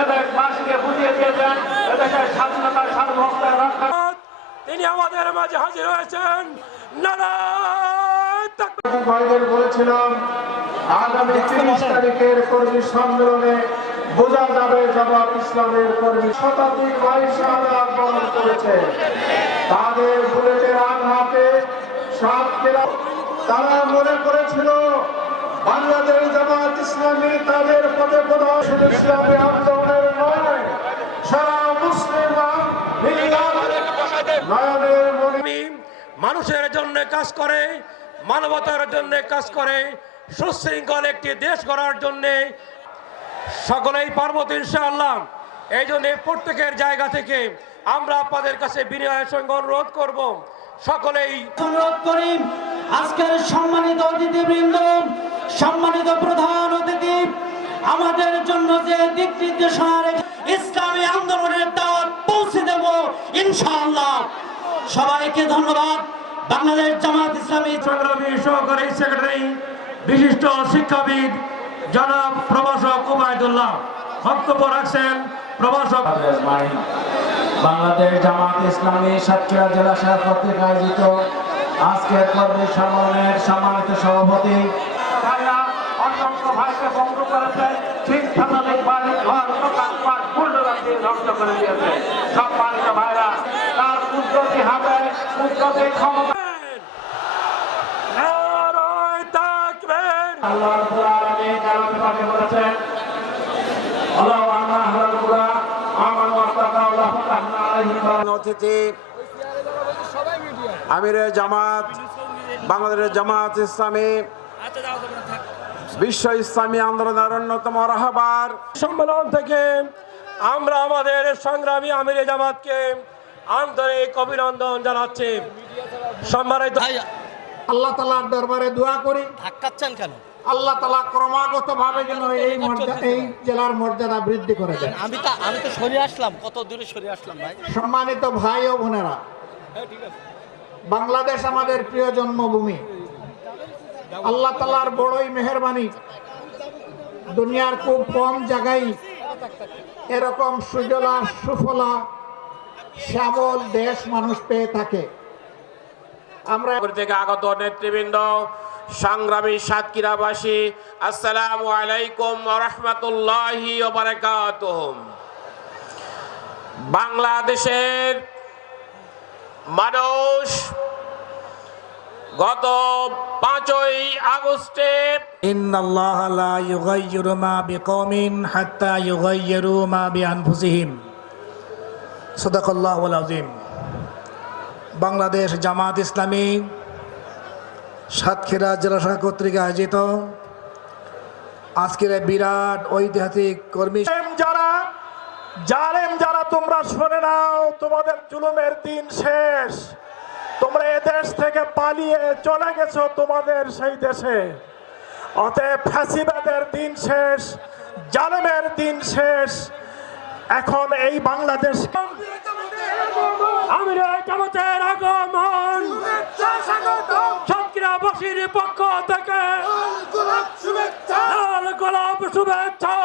এদেশবাসীকে বুঝিয়ে দিয়েছেন এদেশের স্বাধীনতা সার্বভৌমত্ব রক্ষা তিনি আমাদের মাঝে হাজির হয়েছেন। ভাইদের বলেছিলাম আগামী তিরিশ তারিখের কর্মী সম্মেলনে বোঝা যাবে জবাব ইসলামের কর্মী। শতাধিক ভাই শাহাদ বরণ করেছে। তাদের বুলেটের আঘাতে সাতক্ষীরা তারা মনে করেছিল বাংলাদেশ জামাত ইসলামী তাদের পদে শুধু ইসলামী আন্দোলনের নয় সারা মুসলিম মিল্লাত নয়নের মনি আমি মানুষের জন্য কাজ করে মানবতার জন্য কাজ করে সুশৃঙ্খল একটি দেশ গড়ার জন্য। সকলেই পার্বত ইনশাআল্লাহ। এই জন্য প্রত্যেকের জায়গা থেকে আমরা আপনাদের কাছে বিনয়ের সঙ্গে অনুরোধ করব। সকলেই অনুরোধ করি আজকের সম্মানিত অতিথিবৃন্দ সম্মানিত প্রধান অতিথি আমাদের জন্য যে দিক নির্দেশনা ইসলামী আন্দোলনের দাওয়াত পৌঁছে ইনশাআল্লাহ। সবাইকে ধন্যবাদ। বাংলাদেশ জামাত ইসলামী সংগ্রামী সহকারী সেক্রেটারি বিশিষ্ট শিক্ষাবিদ জনাব প্রভাষক ওবায়দুল্লাহ। বক্তব্য রাখছেন প্রভাষক। বাংলাদেশ জামাত ইসলামী সাতক্ষীরা জেলা শাখা কর্তৃক আয়োজিত আজকের কর্মী সম্মেলনের সম্মানিত সভাপতি। অসংখ্য ভাইকে ভঙ্গ করেছে। ঠিক ভাই ঘর ধ্বংস করে দিয়েছে। সম্মানিত ভাইরা তার কুদরতি হাতে কুদরতি ক্ষমতা। আল্লাহ আলামিন কালামে পাকে বলেছেন আল্লাহ আন্না হালাল কুরা আমানু আত্তাকা আল্লাহ ফাতাহনা আলাইহিম অতিথি আমিরের জামাত বাংলাদেশের জামাত ইসলামী বিশ্ব ইসলামী আন্দোলনের অন্যতম রাহবার। সম্মেলন থেকে আমরা আমাদের সংগ্রামী আমিরে জামাতকে আন্তরিক অভিনন্দন জানাচ্ছি। সম্মানিত আল্লাহ তালার দরবারে দোয়া করি। ধাক্কাচ্ছেন কেন? আল্লাহ তালা ক্রমাগত ভাবে যেন এই মর্যাদা এই জেলার মর্যাদা বৃদ্ধি করে দেন। আমি তো আমি তো সরে আসলাম কত দূরে সরে আসলাম ভাই? সম্মানিত ভাই ও বোনেরা বাংলাদেশ আমাদের প্রিয় জন্মভূমি। আল্লাহ তালার বড়ই মেহরবানি। দুনিয়ার খুব কম জায়গায় এরকম সুজলা, সুফলা শ্যামল দেশ মানুষ পেয়ে থাকে। আমরা থেকে আগত নেতৃবৃন্দ, সংগ্রামী সাতক্ষীরাবাসী, আসসালামু আলাইকুম রহমতুল্লাহি বাংলাদেশের মানুষ গত পাঁচই আগস্টে বাংলাদেশ জামাত ইসলামী সাতক্ষীরা জেলা শাখা কর্তৃক আয়োজিত আজকের বিরাট ঐতিহাসিক কর্মী যারা জারেম যারা তোমরা শোনে নাও তোমাদের জুলুমের দিন শেষ। তোমরা এদেশ থেকে পালিয়ে চলে গেছো তোমাদের সেই দেশে। অতএব ফ্যাসিবাদের দিন শেষ জালেমের দিন শেষ। এখন এই বাংলাদেশ আমিরে আগমন। পক্ষ থেকে। লাল গোলাপ শুভেচ্ছা।